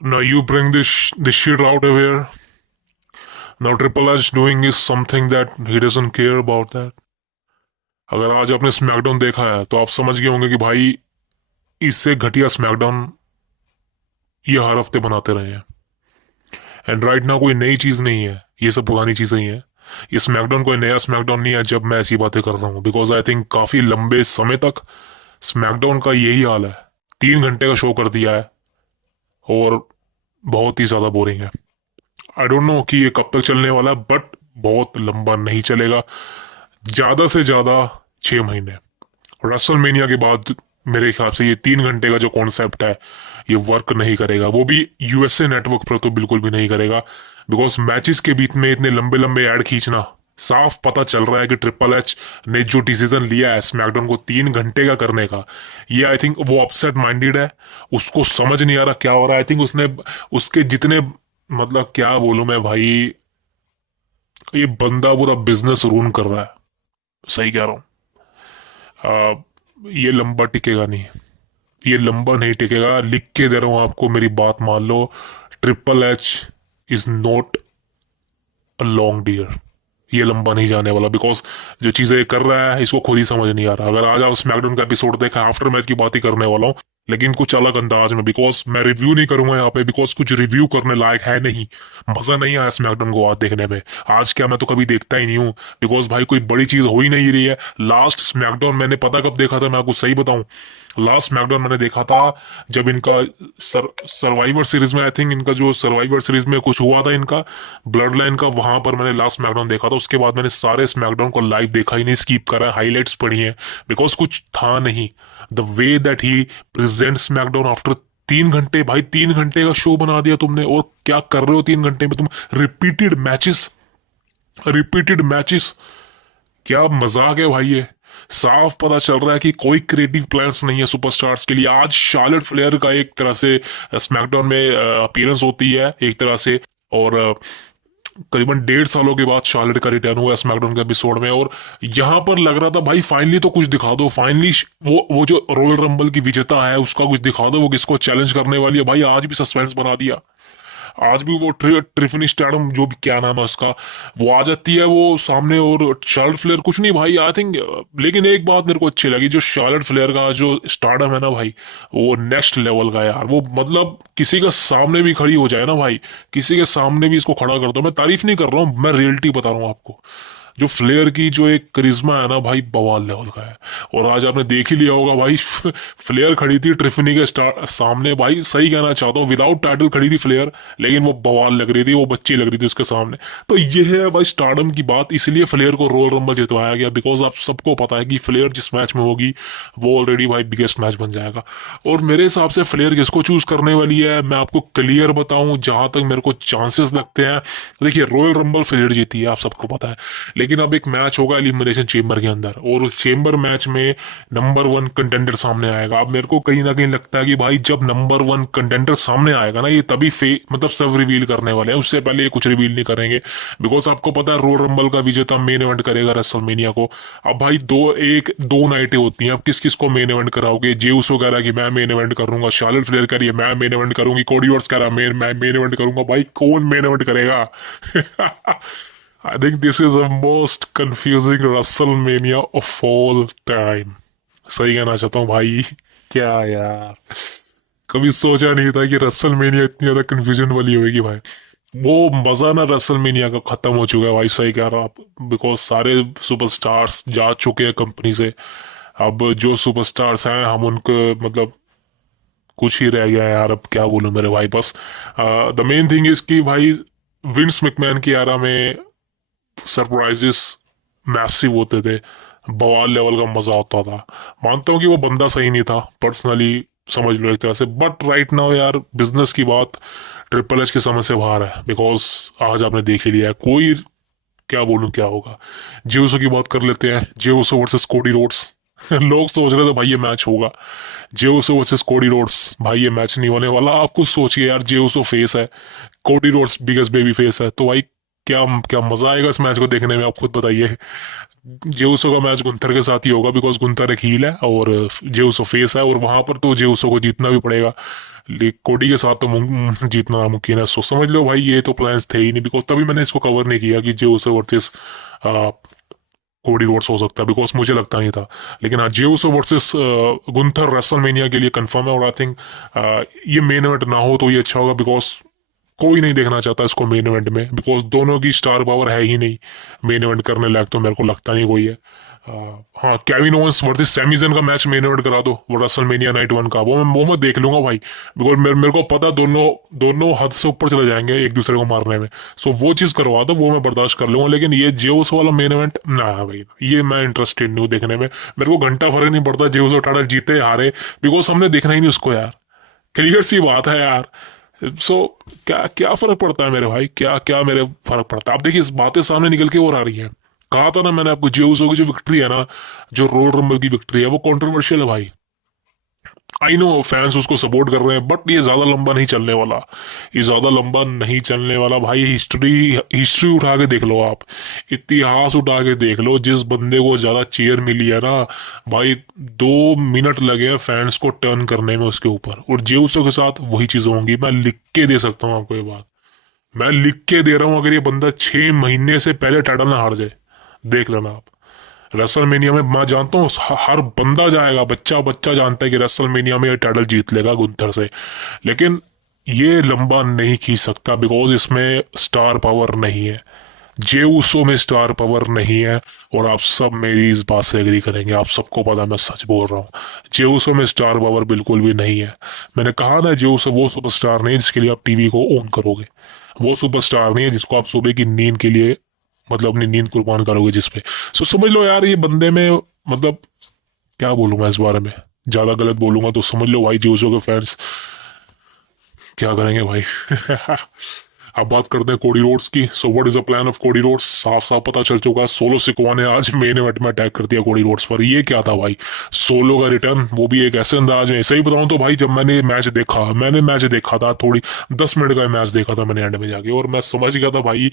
Now you bring this shit out of here. Now Triple H doing is something that he doesn't care about that. अगर आज आपने SmackDown देखा है तो आप समझ गए होंगे कि भाई इससे घटिया स्मैकडाउन ये हर हफ्ते बनाते रहे हैं। एंड राइट नाउ कोई नई चीज़ नहीं है, ये सब पुरानी चीज़ें ही हैं। ये स्मैकडाउन कोई नया स्मैकडाउन नहीं है जब मैं ऐसी बातें कर रहा हूँ, बिकॉज आई थिंक काफ़ी लंबे समय तक स्मैकडाउन का यही हाल है। 3 घंटे का शो कर दिया है और बहुत ही ज़्यादा बोरिंग है। आई डोंट नो कि ये कब तक चलने वाला है, बट बहुत लंबा नहीं चलेगा, ज़्यादा से ज़्यादा 6 महीने। रेसलमेनिया के बाद मेरे ख्याल से ये 3 घंटे का जो कॉन्सेप्ट है ये वर्क नहीं करेगा, वो भी यूएसए नेटवर्क पर तो बिल्कुल भी नहीं करेगा। बिकॉज मैचेस के बीच में इतने लंबे लंबे ऐड खींचना, साफ पता चल रहा है कि ट्रिपल एच ने जो डिसीजन लिया है स्मैकडाउन को 3 घंटे का करने का, ये आई थिंक वो अपसेट माइंडेड है। उसको समझ नहीं आ रहा क्या हो रहा है। आई थिंक उसने उसके जितने, मतलब क्या बोलूं मैं भाई, ये बंदा पूरा बिजनेस रून कर रहा है। सही कह रहा हूँ। ये लंबा टिकेगा नहीं, ये लंबा नहीं टिकेगा। लिख के दे रहा हूं आपको, मेरी बात मान लो। Triple H is not a long dear. ये लंबा नहीं जाने वाला, बिकॉज जो चीजें ये कर रहा है इसको खुद ही समझ नहीं आ रहा। अगर आज आप स्मैकडाउन का एपिसोड देखा, आफ्टर मैच की बात ही करने वाला हूँ, लेकिन कुछ अलग अंदाज में, बिकॉज मैं रिव्यू नहीं करूंगा यहाँ पे, बिकॉज कुछ रिव्यू करने लायक है नहीं। मजा नहीं आया स्मैकडाउन को आज देखने में। आज क्या, मैं तो कभी देखता ही नहीं हूँ, बिकॉज भाई कोई बड़ी चीज हो ही नहीं रही है। लास्ट स्मैकडाउन मैंने पता कब देखा था, मैं आपको सही बताऊं, लास्ट स्मैकडाउन मैंने देखा था जब इनका सर्वाइवर सीरीज में, आई थिंक इनका जो सर्वाइवर सीरीज में कुछ हुआ था इनका ब्लड लाइन का, वहां पर मैंने लास्ट स्मैकडाउन देखा था। उसके बाद मैंने सारे स्मैकडाउन को लाइव देखा ही नहीं, स्कीप करा, हाईलाइट्स पढ़ी हैं, बिकॉज कुछ था नहीं। The way that he present SmackDown after 3 घंटे, भाई 3 घंटे का शो बना दिया तुमने, और क्या कर रहे हो 3 घंटे में तुम? रिपीटेड मैचेस, रिपीटेड मैचेस, क्या मजाक है भाई ये। साफ पता चल रहा है कि कोई क्रिएटिव प्लान्स नहीं है सुपरस्टार्स के लिए। आज शार्लेट फ्लेयर का एक तरह से स्मैकडाउन में अपीयरेंस होती है एक तरह से, और करीबन 1.5 सालों के बाद शार्लेट का रिटर्न हुआ स्मैकडाउन के एपिसोड में। और यहाँ पर लग रहा था भाई फाइनली तो कुछ दिखा दो, फाइनली वो जो रॉयल रंबल की विजेता है उसका कुछ दिखा दो, वो किसको चैलेंज करने वाली है। भाई आज भी सस्पेंस बना दिया। आज भी वो ट्रिफनी स्टैडम, जो भी क्या नाम है उसका, वो आ जाती है वो सामने, और शार्लेट फ्लेयर कुछ नहीं भाई, आई थिंक। लेकिन एक बात मेरे को अच्छी लगी, जो शार्लेट फ्लेयर का जो स्टारडम है ना भाई, वो नेक्स्ट लेवल का है यार। वो मतलब किसी का सामने भी खड़ी हो जाए ना भाई, किसी के सामने भी इसको खड़ा कर दो, मैं तारीफ नहीं कर रहा हूँ, मैं रियलिटी बता रहा हूँ आपको। जो फ्लेयर की जो एक करिश्मा है ना भाई, बवाल लेवल का है। और आज आपने देख ही लिया होगा भाई, फ्लेयर खड़ी थी ट्रिफनी के सामने, भाई सही कहना चाहता हूँ, विदाउट टाइटल खड़ी थी फ्लेयर, लेकिन वो बवाल लग रही थी, वो बच्ची लग रही थी उसके सामने। तो ये है भाई स्टारडम की बात। इसलिए फ्लेयर को रॉयल रंबल जितवाया गया, बिकॉज आप सबको पता है कि फ्लेयर जिस मैच में होगी वो ऑलरेडी भाई बिगेस्ट मैच बन जाएगा। और मेरे हिसाब से फ्लेयर किसको चूज करने वाली है, मैं आपको क्लियर बताऊं, जहां तक मेरे को चांसेस लगते हैं। देखिए, रॉयल रंबल फ्लेयर जीती है, आप सबको पता है, लेकिन अब एक मैच होगा एलिमिनेशन चेम्बर के अंदर, और उस चेम्बर मैच में नंबर 1 कंटेंडर सामने आएगा। अब मेरे को कहीं ना कहीं लगता है कि भाई जब नंबर 1 कंटेंडर सामने आएगा ना, ये तभी मतलब सब रिवील करने वाले हैं, उससे पहले ये कुछ रिवील नहीं करेंगे। बिकॉज आपको पता है रॉयल रंबल का विजेता मेन इवेंट करेगा रेसलमेनिया को। अब भाई दो नाइटें होती हैं, अब किस किस को मेन इवेंट कराओगे? जेउस कह कि मैं मेन इवेंट करूंगा, शार्लेट फ्लेयर कह रही है मैं मेन इवेंट करूंगी, कोडी रोड्स कह रहा है मैं मेन इवेंट करूंगा। भाई कौन मेन इवेंट करेगा? I think this is the most confusing WrestleMania of all time. सही कहना चाहता हूँ भाई। क्या यार, कभी सोचा नहीं था कि रेसलमेनिया इतनी ज्यादा कंफ्यूजन वाली होगी भाई। वो मजा ना रेसलमेनिया का खत्म हो चुका है भाई, सही कह रहा आप, बिकॉज सारे सुपरस्टार्स जा चुके हैं कंपनी से। अब जो सुपरस्टार्स हैं हम उनको, मतलब कुछ ही रह गया है यार, अब क्या बोलूं मेरे भाई। बस द मेन थिंग इज कि भाई विंस मैकमैन की एरा में सरप्राइजेस मैसिव होते थे, बवाल लेवल का मजा आता था। मानता हूँ कि वो बंदा सही नहीं था पर्सनली, समझ लो एक तरह से, बट राइट नाउ यार बिजनेस की बात ट्रिपल एच के समझ से बाहर है। बिकॉज आज आपने देख ही लिया है, कोई क्या बोलूं क्या होगा। जेउसो की बात कर लेते हैं, जेउसो वर्सेस कोडी रोड्स। लोग सोच रहे थे भाई ये मैच होगा, जेउसो वर्सेस कोडी रोड्स। भाई ये मैच नहीं होने वाला। आप कुछ सोचिए यार, जेउसो फेस है, Cody Rhodes biggest baby face है, तो भाई क्या क्या मजा आएगा इस मैच को देखने में, आप खुद बताइए। जेउसो का मैच गुंथर के साथ ही होगा, बिकॉज गुंथर एक हील है और जेउसो फेस है, और वहां पर तो जेउसो को जीतना भी पड़ेगा। लेकिन कोडी के साथ तो जीतना नामुमकिन है। सो समझ लो भाई ये तो प्लान्स थे ही नहीं, बिकॉज तभी मैंने इसको कवर नहीं किया कि जेउसो वर्सेस कोडी रोड्स हो सकता है, बिकॉज मुझे लगता नहीं था। लेकिन हाँ, जेउसो वर्सेस गुंथर रेसलमेनिया के लिए कंफर्म है, और आई थिंक ये मेन इवेंट ना हो तो ये अच्छा होगा, बिकॉज कोई नहीं देखना चाहता इसको मेन इवेंट में, बिकॉज दोनों की स्टार पावर है ही नहीं। मेन इवेंट करने लायक तो मेरे को लगता नहीं कोई है। हाँ, Kevin Owens versus Sami Zayn का मैच मेन इवेंट करा दो, वो रेसलमेनिया नाइट 1 का, वो मैं देख लूंगा भाई, बिकॉज मेरे को पता दोनों दोनों हद से ऊपर चले जाएंगे एक दूसरे को मारने में। सो वो चीज़ करवा दो, वो मैं बर्दाश्त कर लूंगा। लेकिन ये जेउस वाला मेन इवेंट ना भाई, ये मैं इंटरेस्टेड नहीं हूँ देखने में। मेरे को घंटा फर्क नहीं पड़ता जेउस और टाइटल जीते हारे, बिकॉज हमने देखना ही नहीं उसको यार। क्लियर सी बात है यार। क्या क्या फर्क पड़ता है मेरे भाई, क्या क्या मेरे फर्क पड़ता है। आप देखिए इस बातें सामने निकल के और आ रही हैं। कहा था ना मैंने आपको, जेउसो की जो विक्ट्री है ना, जो रोयल रंबल की विक्ट्री है, वो कंट्रोवर्शियल है भाई। आई नो फैंस उसको सपोर्ट कर रहे हैं, बट ये ज्यादा लंबा नहीं चलने वाला। ये ज्यादा लंबा नहीं चलने वाला भाई। हिस्ट्री हिस्ट्री उठा के देख लो आप, इतिहास उठा के देख लो, जिस बंदे को ज्यादा चेयर मिली है ना भाई, 2 मिनट लगे हैं फैंस को टर्न करने में उसके ऊपर। और जेउसो के साथ वही चीज होंगी, मैं लिख के दे सकता हूँ आपको ये बात। मैं लिख के दे रहा हूँ, अगर ये बंदा 6 महीने से पहले टाइटल ना हार जाए, देख लेना आप। रेसलमेनिया में मैं जानता हूँ हर बंदा जाएगा, बच्चा बच्चा जानता है कि रेसलमेनिया में ये टाइटल जीत लेगा गुंथर से। लेकिन ये लंबा नहीं खींच सकता, बिकॉज इसमें स्टार पावर नहीं है। जेउसो में स्टार पावर नहीं है, और आप सब मेरी इस बात से एग्री करेंगे, आप सबको पता मैं सच बोल रहा हूँ। जेउसो में स्टार पावर बिल्कुल भी नहीं है। मैंने कहा ना, जेउसो वो सुपरस्टार नहीं जिसके लिए आप टीवी को ऑन करोगे। वो सुपरस्टार नहीं है जिसको आप सुबह की नींद के लिए, मतलब अपनी नींद कुर्बान करोगे जिसपे। सो समझ लो यार, ये बंदे में मतलब क्या बोलूँ मैं इस बारे में, ज्यादा गलत बोलूंगा तो समझ लो भाई जेउसो के फैंस क्या करेंगे भाई। अब बात करते हैं कोडी रोड्स की। So what is the plan of Cody Rhodes? साफ साफ पता चल चुका है, सोलो सिकोआ ने आज मेन इवेंट में अटैक कर दिया कोडी रोड्स पर। ये क्या था भाई, सोलो का रिटर्न, वो भी एक ऐसे अंदाज में। सही बताऊं तो भाई, जब मैंने मैच देखा था, थोड़ी 10 मिनट का मैच देखा था मैंने एंड में जाके, और मैं समझ गया था भाई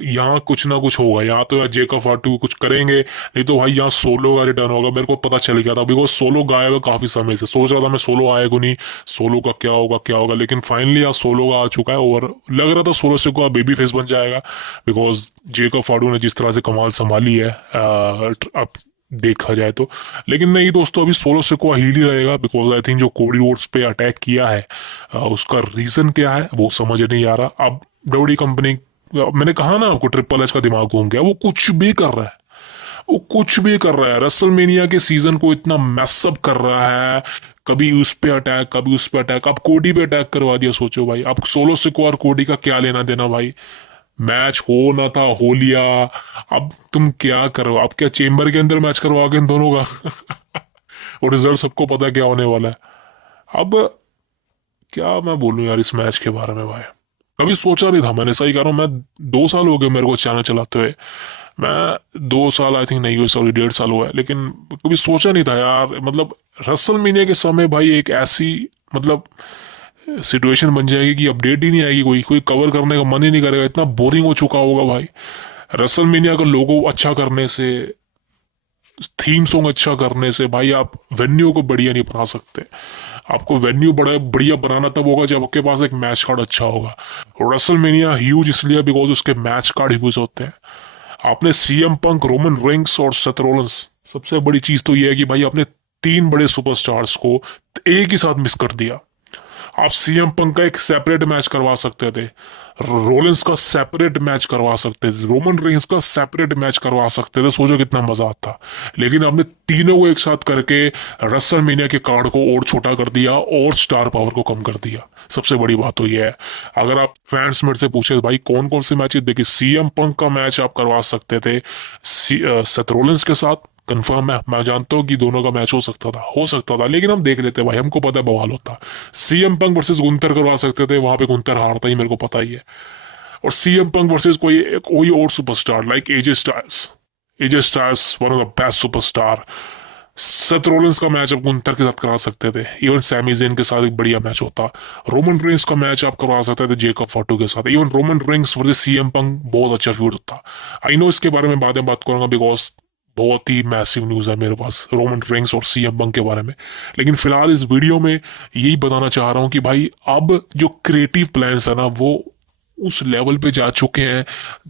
यहाँ कुछ ना कुछ होगा, यहाँ तो यार जेकब फाटू कुछ करेंगे, नहीं तो भाई यहाँ सोलो का रिटर्न होगा। मेरे को पता चल गया था, बिकॉज सोलो गायब है काफी समय से। सोच रहा था मैं सोलो आएगा नहीं, सोलो का क्या होगा क्या होगा, लेकिन फाइनली आज सोलो का आ चुका है, और लग रहा था सोलो से को बेबी फेस बन जाएगा, बिकॉज जेकब फाडू ने जिस तरह से कमाल संभाली है अब देखा जाए तो। लेकिन नहीं दोस्तों, अभी सोलो से को हील ही रहेगा, बिकॉज आई थिंक जो कोडी रोड्स पे अटैक किया है उसका रीजन क्या है वो समझ नहीं आ रहा। अब डब्ल्यूडी कंपनी, मैंने कहा ना आपको, ट्रिपल एच का दिमाग घूम गया, वो कुछ भी कर रहा है, वो कुछ भी कर रहा है। रेसलमेनिया के सीजन को इतना मैसअप कर रहा है, कभी उस पे अटैक कभी उस पे अटैक। अब कोडी पे अटैक करवा दिया, सोचो भाई। अब सोलो सिको और कोडी का क्या लेना देना भाई, मैच हो ना था हो लिया। अब तुम क्या करो, अब क्या चेम्बर के अंदर मैच करवाओगे इन दोनों का? और रिजल्ट सबको पता है क्या होने वाला है। अब क्या मैं बोलूं यार इस मैच के बारे में भाई, कभी सोचा नहीं था मैंने, सही कह रहा हूँ मैं। 2 साल हो गए मेरे को चैनल चलाते हुए, मैं 2 साल आई थिंक नहीं हुए, सॉरी 1.5 साल हुआ है, लेकिन कभी सोचा नहीं था यार। मतलब रेसलमेनिया के समय भाई एक ऐसी मतलब सिचुएशन बन जाएगी कि अपडेट ही नहीं आएगी, कोई कोई कवर करने का मन ही नहीं करेगा, इतना बोरिंग हो चुका होगा भाई। रेसलमेनिया का लोगो अच्छा करने से, थीम सॉन्ग अच्छा करने से भाई आप वेन्यू को बढ़िया नहीं बना सकते। आपको वेन्यू बड़ा बढ़िया बनाना तब होगा जब आपके पास एक मैच कार्ड अच्छा होगा। रेसलमेनिया ह्यूज इसलिए बिकॉज उसके मैच कार्ड ह्यूज होते हैं। आपने सीएम पंक, रोमन रेंग्स और सेथ रॉलिंस, सबसे बड़ी चीज तो यह है कि भाई आपने 3 बड़े सुपरस्टार्स को एक ही साथ मिस कर दिया। आप सीएम पंक का एक सेपरेट मैच करवा सकते थे, रोलिंस का सेपरेट मैच करवा सकते थे, रोमन रेंस का सेपरेट मैच करवा सकते थे, सोचो कितना मजा आता। लेकिन आपने तीनों को एक साथ करके रेसलमेनिया के कार्ड को और छोटा कर दिया और स्टार पावर को कम कर दिया। सबसे बड़ी बात तो यह है, अगर आप फैंस मेरे से पूछे भाई कौन कौन से मैचेस, देखिए सीएम पंक का मैच आप करवा सकते थे सेथ रॉलिंस के साथ, कंफर्म है, मैं जानता हूँ कि दोनों का मैच हो सकता था, लेकिन हम देख लेते भाई, हमको पता है बवाल होता। सीएम पंक वर्सेस गुंथर करवा सकते थे, वहां पे गुंथर हारता ही मेरे को पता ही है। और सीएम पंक वर्सेस कोई और superstar like AJ Styles, one of the best superstar. Seth Rollins का मैच आप गुंथर के साथ करा सकते थे, इवन सैमी ज़ेन के साथ एक बढ़िया मैच होता। रोमन रेंस का मैच आप करवा सकते थे जेकब फाटू के साथ, even Roman Reigns versus CM Punk बहुत अच्छा फ्यूड होता। आई नो इसके बारे में बाद में बात करूंगा, बिकॉज बहुत ही मैसिव न्यूज़ है मेरे पास रोमन रेंस और सीएम पंक के बारे में। लेकिन फिलहाल इस वीडियो में यही बताना चाह रहा हूँ कि भाई अब जो क्रिएटिव प्लान्स है ना वो उस लेवल पे जा चुके हैं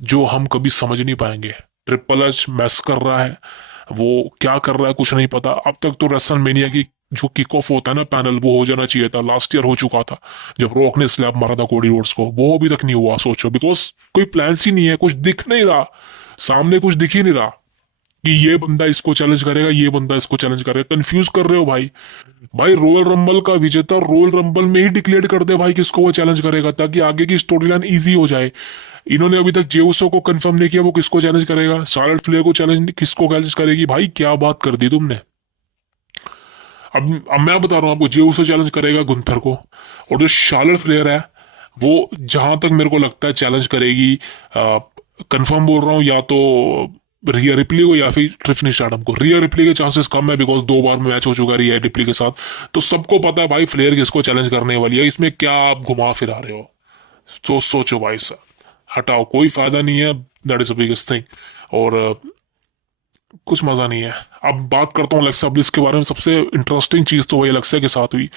जो हम कभी समझ नहीं पाएंगे। ट्रिपल एच मैस कर रहा है, वो क्या कर रहा है कुछ नहीं पता। अब तक तो रेसलमेनिया की जो किक ऑफ होता है ना पैनल, वो हो जाना चाहिए था, लास्ट ईयर हो चुका था जब रॉक ने स्लैप मारा था कोडी रोड्स को, वो अभी तक नहीं हुआ। सोचो, बिकॉज कोई प्लान्स ही नहीं है, कुछ दिख नहीं रहा सामने, कुछ दिख ही नहीं रहा कि ये बंदा इसको चैलेंज करेगा, ये बंदा इसको चैलेंज करेगा। कंफ्यूज कर रहे हो भाई। भाई रॉयल रंबल का विजेता रॉयल रंबल में ही डिक्लेयर कर दे भाई किसको वो चैलेंज करेगा, ताकि आगे की स्टोरी लाइन ईजी हो जाए। इन्होंने अभी तक जेउसो को कंफर्म नहीं किया वो किसको चैलेंज करेगा, शार्लेट फ्लेयर को चैलेंज किसको चैलेंज करेगी। भाई क्या बात कर दी तुमने। अब मैं बता रहा हूँ आपको, जेउसो चैलेंज करेगा गुंथर को, और जो शार्लेट फ्लेयर है वो जहां तक मेरे को लगता है चैलेंज करेगी, कंफर्म बोल रहा हूँ, या तो रिया रिप्ली को या फिर ट्रिफनी स्टार्डम को। रिया रिप्ली के चांसेस कम है बिकॉज 2 बार मैच हो चुका है रिया रिप्ली के साथ, तो सबको पता है भाई फ्लेयर किसको चैलेंज करने वाली है। इसमें क्या आप घुमा फिरा रहे हो, तो सोचो भाई सर, हटाओ, कोई फायदा नहीं है। That is the biggest thing. और कुछ मजा नहीं है। अब बात करता हूँ अलेक्सा ब्लिस के बारे में। सबसे इंटरेस्टिंग चीज तो वही अलेक्सा के साथ हुई।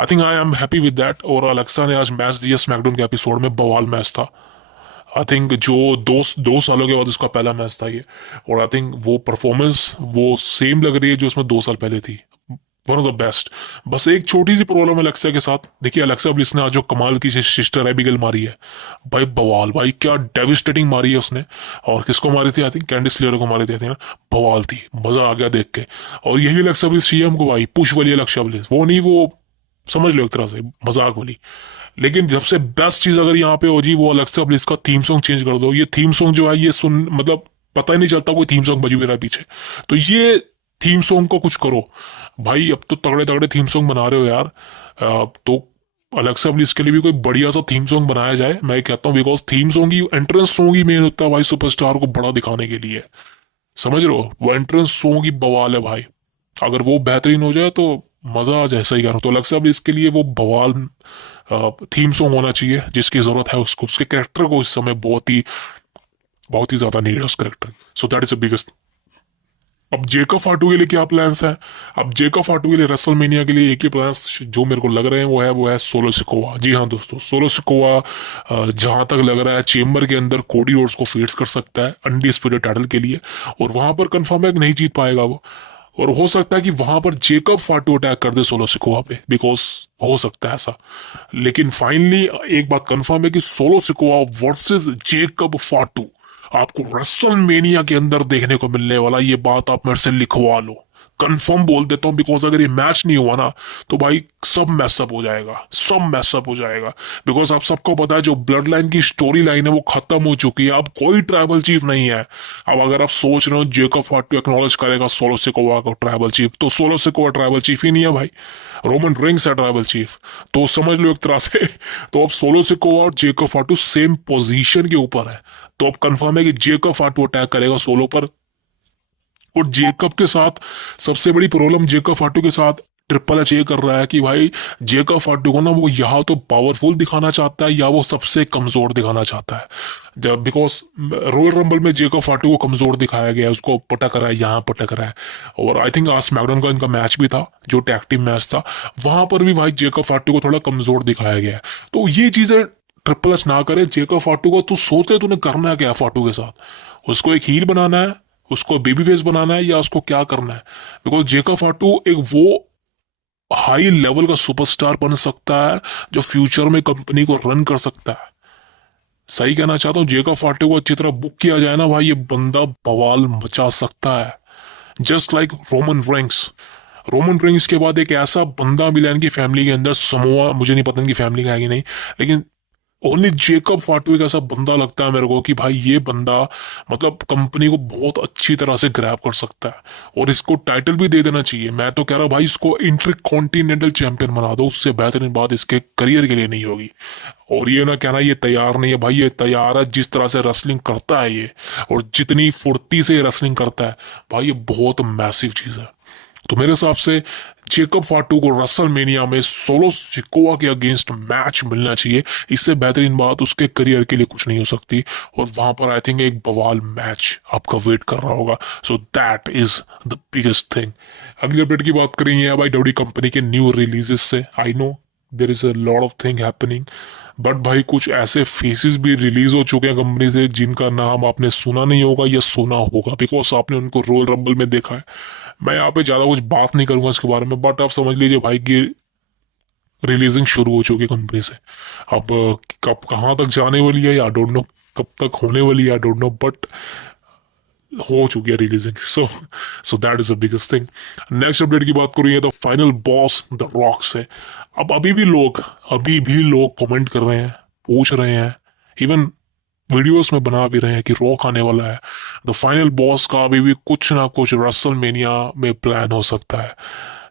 I think I am happy with that. और अलेक्सा ने आज मैच दिया स्मैकडाउन के एपिसोड में, बवाल मैच था। आई थिंक जो दो सालों के बाद उसका पहला मैच था ये, और आई थिंक वो परफॉर्मेंस वो सेम लग रही है जो उसमें 2 साल पहले थी। One of the best. बस एक छोटी सी प्रॉब्लम है अलेक्सा के साथ। देखिए अलेक्सा ब्लिस ने आज जो कमाल की सिस्टर एबिगेल मारी है, भाई बवाल, भाई क्या डेविस्टेटिंग मारी है उसने। और किसको मारी थी, आई थिंक कैंडिस लेयर को मारी थी ना, बवाल थी, मजा आ गया देख के। और यही अलेक्सा ब्लिस सीएम को भाई पुश वाली अलेक्सा ब्लिस, वो नहीं, वो समझ लो एक तरह से मजाक वाली। लेकिन सबसे बेस्ट चीज अगर यहाँ पे हो जी, वो अलेक्सा ब्लिस का थीम सॉन्ग चेंज कर दो। ये थीम सॉन्ग जो है ये सुन, मतलब पता ही नहीं चलता कोई थीम सॉन्ग बजी हुई रहा है पीछे। तो ये थीम सॉन्ग को कुछ करो भाई। अब तो तगड़े तगड़े थीम सॉन्ग बना रहे हो यार, तो अलेक्सा ब्लिस के लिए भी कोई बढ़िया सा थीम सॉन्ग बनाया जाए, मैं कहता हूँ। Because theme song he, entrance song he main होता है भाई सुपरस्टार को बड़ा दिखाने के लिए, समझ रहे हो। वो एंट्रेंस सॉन्ग ही बवाल है भाई। अगर वो बेहतरीन हो जाए तो मजा आ जाए। सही कह रहा हूँ। तो अलेक्सा ब्लिस के लिए वो बवाल थीम सॉन्ग होना चाहिए जिसकी जरूरत है उसको। उसके कैरेक्टर को इस समय बहुत ही ज्यादा नीड है उस character. So that is the biggest. अब जेकब फाटू के लिए क्या प्लान्स हैं। अब जेकब फाटू के लिए रेसलमेनिया के लिए एक ही प्लान्स जो मेरे को लग रहे हैं वो है सोलो सिकोवा। जी हाँ दोस्तों, सोलो सिकोवा जहां तक लग रहा है चेम्बर के अंदर कोडी रोड्स को फेस कर सकता है अनडिस्प्यूटेड टाइटल के लिए, और वहां पर कंफर्म है कि नहीं जीत पाएगा वो। और हो सकता है कि वहां पर जेकब फाटू अटैक कर दे सोलो सिकोवा पे, बिकॉज हो सकता है ऐसा। लेकिन फाइनली एक बात कंफर्म है कि सोलो सिकोवा वर्सेस जेकब फाटू आपको रेसलमेनिया के अंदर देखने को मिलने वाला। ये बात आप मेरे से लिखवा लो, कंफर्म बोल देता हूं। बिकॉज अगर ये मैच नहीं हुआ ना तो भाई सब मैसअप हो जाएगा, सब मैसअप हो जाएगा। बिकॉज आप सबको पता है जो ब्लड लाइन की स्टोरी लाइन है वो खत्म हो चुकी है। अब कोई ट्राइबल चीफ नहीं है। अब अगर आप सोच रहे हो जेकब फाटू एक्नॉलेज करेगा सोलो सिकोवा को ट्राइबल चीफ, तो सोलो सिकोवा ट्राइबल चीफ ही नहीं है भाई, रोमन रिंग्स है ट्राइबल चीफ। तो समझ लो एक तरह से तो अब सोलो सिकोवा और जेकब फाटू सेम पोजीशन के ऊपर है। तो अब कंफर्म है कि जेकब फाटू अटैक करेगा सोलो पर। और जेकब के साथ सबसे बड़ी प्रॉब्लम जेकब फाटू के साथ ट्रिपल एच ये कर रहा है कि भाई जेकब फाटू को ना वो यहाँ तो पावरफुल दिखाना चाहता है या वो सबसे कमजोर दिखाना चाहता है। जब बिकॉज रॉयल रंबल में जेकब फाटू को कमजोर दिखाया गया है, उसको पटक रहा है, यहाँ पटक रहा है। और आई थिंक आज स्मैकडाउन का इनका मैच भी था जो टैग टीम मैच था, वहां पर भी भाई जेकब फाटू को थोड़ा कमजोर दिखाया गया है। तो ये चीजें ट्रिपल एच ना करे। जेकब फाटू को तू सोचे तूने करना है क्या फाटू के साथ, उसको एक हील बनाना है, उसको बेबी फेस बनाना है, या उसको क्या करना है। बिकॉज जेकब फाटू एक वो हाई लेवल का सुपरस्टार बन सकता है जो फ्यूचर में कंपनी को रन कर सकता है। सही कहना चाहता हूँ, जेकब फाटू को अच्छी तरह बुक किया जाए ना भाई, ये बंदा बवाल मचा सकता है। Just like Roman Reigns. Roman Reigns के बाद एक ऐसा बंदा मिला इनकी फैमिली के अंदर, समोआ, मुझे नहीं पता इनकी फैमिली का है कि नहीं, लेकिन ओनली जेकब फाटू एक ऐसा बंदा लगता है मेरे को कि भाई ये बंदा मतलब कंपनी को बहुत अच्छी तरह से ग्रैब कर सकता है। और इसको टाइटल भी दे देना चाहिए। मैं तो कह रहा हूँ भाई इसको इंटर कॉन्टिनेंटल चैंपियन बना दो, उससे बेहतरीन बात इसके करियर के लिए नहीं होगी। और ये ना कहना ये तैयार नहीं है, भाई ये तैयार है। जिस तरह से रेसलिंग करता है ये, और जितनी फुर्ती से रेसलिंग करता है भाई, ये बहुत मैसिव चीज़ है। तो मेरे हिसाब से जेकब फाटू को रेसलमेनिया में सोलो सिकोआ के अगेंस्ट मैच मिलना चाहिए। इससे बेहतरीन बात उसके करियर के लिए कुछ नहीं हो सकती। और वहां पर आई थिंक एक बवाल मैच आपका वेट कर रहा होगा। So that is the biggest thing. अगली अपडेट की बात करेंगे भाई डब्ल्यू कंपनी के न्यू रिलीजेस से। I know there is a lot of thing happening, but भाई कुछ ऐसे फेसेस भी रिलीज हो चुके हैं कंपनी से जिनका नाम आपने सुना नहीं होगा या सुना होगा, बिकॉज आपने उनको रोयल रंबल में देखा है। मैं यहाँ पे ज़्यादा कुछ बात नहीं करूंगा इसके बारे में, बट आप समझ लीजिए भाई कि रिलीजिंग शुरू हो चुकी है कंपनी से। अब कब कहाँ तक जाने वाली है आई डोंट नो, कब तक होने वाली है आई डोंट नो, बट हो चुकी है releasing. So that is the biggest thing. Next update की बात करूँ तो फाइनल बॉस द रॉक से। अब अभी भी लोग कमेंट कर रहे हैं, पूछ रहे हैं, इवन वीडियोस में बना भी रहे हैं कि रॉक आने वाला है। द फाइनल बॉस का अभी भी कुछ ना कुछ रेसलमेनिया में प्लान हो सकता है।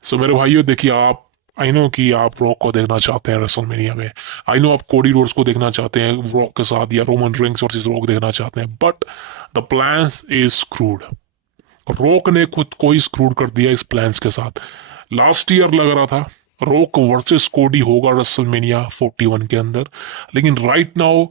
सो मेरे भाइयों देखिए, आप आई नो कि आप रॉक को देखना चाहते हैं रेसलमेनिया में, आई नो आप कोडी रोड्स को देखना चाहते हैं रॉक के साथ, या रोमन रिंग्स वर्सेस रॉक देखना चाहते हैं, but the plans is screwed. Rock ने खुद को ही स्क्रूड कर दिया इस प्लान्स के साथ। लास्ट ईयर लग रहा था रॉक वर्सेस कोडी होगा रेसलमेनिया 41 के अंदर, लेकिन राइट नाउ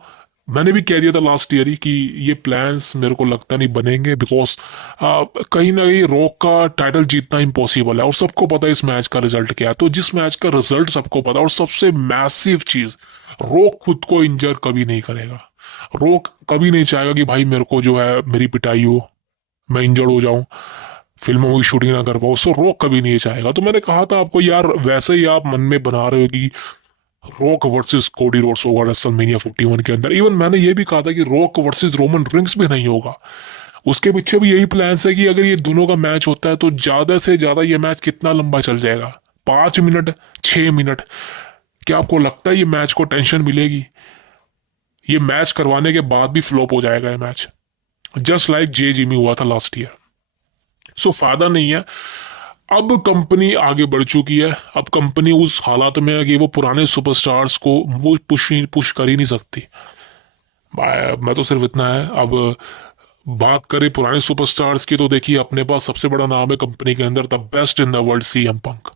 मैंने भी कह दिया था लास्ट ईयर ही कि ये प्लान्स मेरे को लगता नहीं बनेंगे, बिकॉज कहीं ना कहीं रॉक का टाइटल जीतना इम्पॉसिबल है और सबको पता है इस मैच का रिजल्ट क्या है। तो जिस मैच का रिजल्ट सबको पता है, और सबसे मैसिव चीज, रॉक खुद को इंजर कभी नहीं करेगा। रॉक कभी नहीं चाहेगा कि भाई मेरे को जो है मेरी पिटाई हो, मैं इंजर्ड हो जाऊं, फिल्मों की शूटिंग ना कर पाऊँ, सो रॉक कभी नहीं चाहेगा। तो मैंने कहा था आपको यार, वैसे ही आप मन में बना रहे हो कि रॉक वर्सेस कोडी रोड्स होगा रेसलमेनिया 41 के अंदर। इवन मैंने ये भी कहा था कि रॉक वर्सेस रोमन रिंग्स भी नहीं होगा। उसके पीछे भी यही प्लान है कि अगर ये दोनों का मैच होता है तो ज्यादा से ज्यादा ये मैच कितना लंबा चल जाएगा, 5 मिनट, 6 मिनट। क्या आपको लगता है ये मैच को टेंशन मिलेगी? ये मैच करवाने के बाद भी फ्लॉप हो जाएगा ये मैच, जस्ट लाइक जे जिमी हुआ था लास्ट ईयर। सो फायदा नहीं है। अब कंपनी आगे बढ़ चुकी है। अब कंपनी उस हालात में है कि वो पुराने सुपरस्टार्स को वो पुश कर ही नहीं सकती। मैं तो सिर्फ इतना है, अब बात करें पुराने सुपरस्टार्स की तो देखिए अपने पास सबसे बड़ा नाम है कंपनी के अंदर, the best in the world, CM Punk.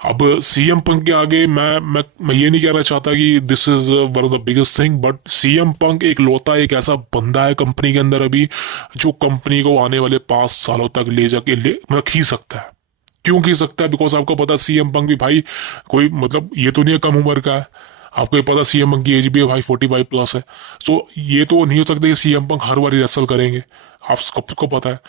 अब सीएम पंक के आगे मैं ये नहीं कहना चाहता कि this is one of the biggest thing, but CM Punk एक लौता एक ऐसा बंदा है कंपनी के अंदर अभी जो कंपनी को आने वाले 5 सालों तक ले जाके मतलब खींच सकता है। क्यों खींच सकता है? बिकॉज आपको पता सीएम पंक भी भाई कोई मतलब ये तो नहीं है कम उम्र का है। आपको ये पता सीएम पंक की एज भी है भाई 45 प्लस है। सो ये तो नहीं हो सकता कि सीएम पंक हर बार रेसल करेंगे। आप सबको पता है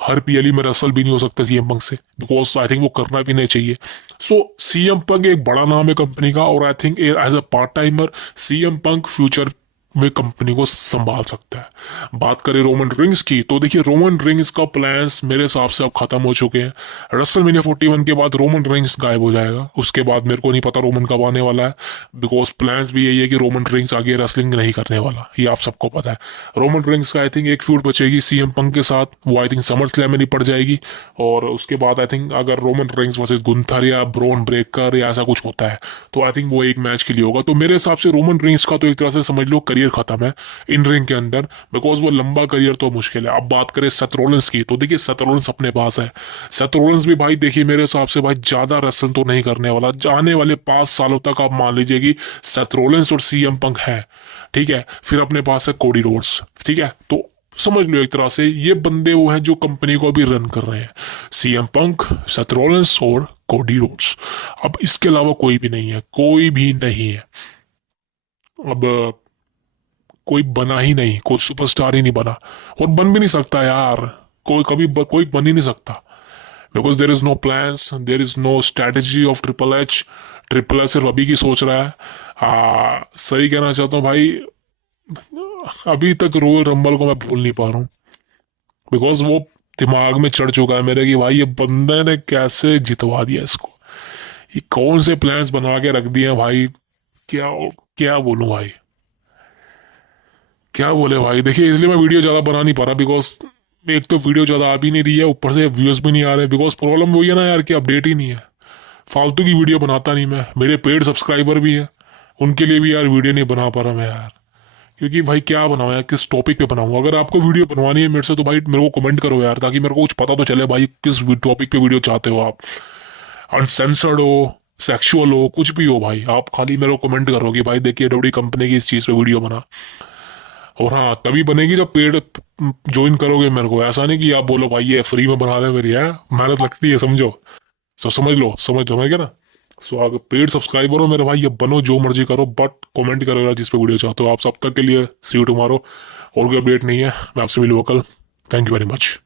हर पीएलई में रेसल भी नहीं हो सकता सीएम पंक से, बिकॉज आई थिंक वो करना भी नहीं चाहिए। सो सीएम पंक एक बड़ा नाम है कंपनी का, और I think as a part timer CM Punk future में कंपनी को संभाल सकता है। बात करें रोमन रिंग्स की तो देखिए रोमन रिंग्स का प्लान्स मेरे हिसाब से अब खत्म हो चुके हैं। रेसलमेनिया 41 के बाद रोमन रिंग्स गायब हो जाएगा। उसके बाद मेरे को नहीं पता रोमन कब आने वाला है, बिकॉज प्लान्स भी यही है कि रोमन रिंग्स आगे रेसलिंग नहीं करने वाला, ये आप सबको पता है। रोमन रिंग्स का आई थिंक एक फ्यूड बचेगी सीएम पंक के साथ, वो आई थिंक समर स्लैम में नहीं पड़ जाएगी। और उसके बाद आई थिंक अगर रोमन रिंग्स वर्सेस गुंथर या ब्रोन ब्रेकर या ऐसा कुछ होता है तो आई थिंक वो एक मैच के लिए होगा। तो मेरे हिसाब से रोमन रिंग्स का तो एक तरह से समझ लो करियर खत्म है इन रिंग के अंदर, बिकॉज वो लंबा करियर तो मुश्किल है। अब बात करें सेथ रॉलिंस की तो देखिए सेथ रॉलिंस अपने पास है। सेथ रॉलिंस भी भाई देखिए मेरे हिसाब से भाई ज्यादा रेसल तो नहीं करने वाला। आने वाले 5 सालों तक आप मान लीजिए कि सेथ रॉलिंस और सीएम पंक है, ठीक है। फिर अपने पास है कोडी रोड्स, ठीक है। तो समझ लो एक तरह से ये बंदे वो हैं जो कंपनी को अभी रन कर रहे हैं, सीएम पंक, सेथ रॉलिंस और कोडी रोड्स। अब इसके अलावा कोई भी नहीं है, कोई भी नहीं है। अब कोई बना ही नहीं, कोई सुपरस्टार ही नहीं बना और बन भी नहीं सकता यार। कोई कभी कोई बन ही नहीं सकता, because there is no plans, there is no strategy of triple H. Triple H सिर्फ अभी की सोच रहा है। सही कहना चाहता हूँ भाई, अभी तक रॉयल रंबल को मैं भूल नहीं पा रहा हूँ, बिकॉज वो दिमाग में चढ़ चुका है मेरे कि भाई ये बंदे ने कैसे जितवा दिया इसको, ये कौन से प्लान्स बना के रख दिए भाई। क्या क्या बोलूं भाई, क्या बोले भाई। देखिए इसलिए मैं वीडियो ज़्यादा बना नहीं पा रहा, बिकॉज एक तो वीडियो ज़्यादा आ भी नहीं रही है, ऊपर से व्यूज़ भी नहीं आ रहे, बिकॉज प्रॉब्लम वही है ना यार कि अपडेट ही नहीं है। फालतू की वीडियो बनाता नहीं मैं, मेरे पेड सब्सक्राइबर भी है, उनके लिए भी यार वीडियो नहीं बना पा रहा मैं यार। क्योंकि भाई क्या बनाऊँ यार, किस टॉपिक पे बनाऊँ। अगर आपको वीडियो बनवानी है मेरे से तो भाई मेरे को कमेंट करो यार, ताकि मेरे को कुछ पता तो चले भाई किस टॉपिक पे वीडियो चाहते हो आप। अनसेंसर्ड हो, सेक्सुअल हो, कुछ भी हो भाई, आप खाली मेरे को कमेंट करो कि भाई देखिए डब्ल्यू कंपनी की इस चीज़ पे वीडियो बना। और हाँ, तभी बनेगी जब पेड ज्वाइन करोगे मेरे को। ऐसा नहीं कि आप बोलो भाई ये फ्री में बना दे, मेरी है मेहनत लगती है, समझो। तो समझ लो मैं क्या ना। सो अगर पेड सब्सक्राइबर हो मेरे भाई, ये बनो, जो मर्जी करो, बट कमेंट करो यार जिस पे वीडियो चाहते हो। आप सब तक के लिए सी यू टुमारो। और कोई अपडेट नहीं है, मैं आपसे मिलूँ कल। Thank you very much.